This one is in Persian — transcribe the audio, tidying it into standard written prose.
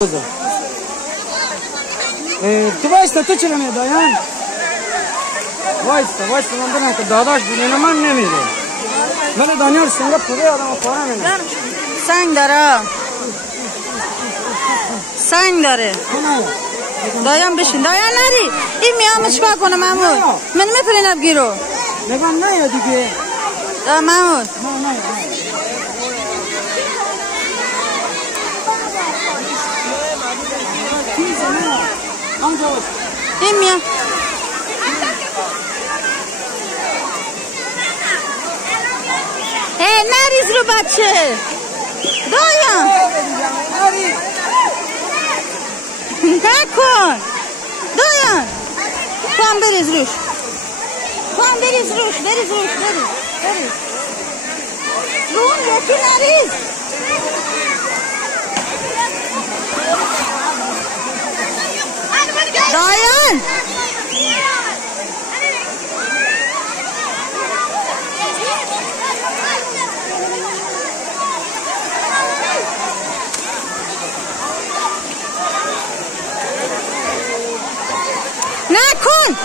تو وایستا تو چرا میدایم؟ وایستا من برم که داداش بینه من نمیده ولی دانیال سنگه پوده آدم خواه نمیده سنگ داره دایم بشین دایم نری این میامه چکار کنه محمود من میپرینم گیرو نگم نه دیگه محمود این میام نریز رو بچه دایم نکن دایم تو هم بریز روش بریز رو اون یکی نریز دایم نکن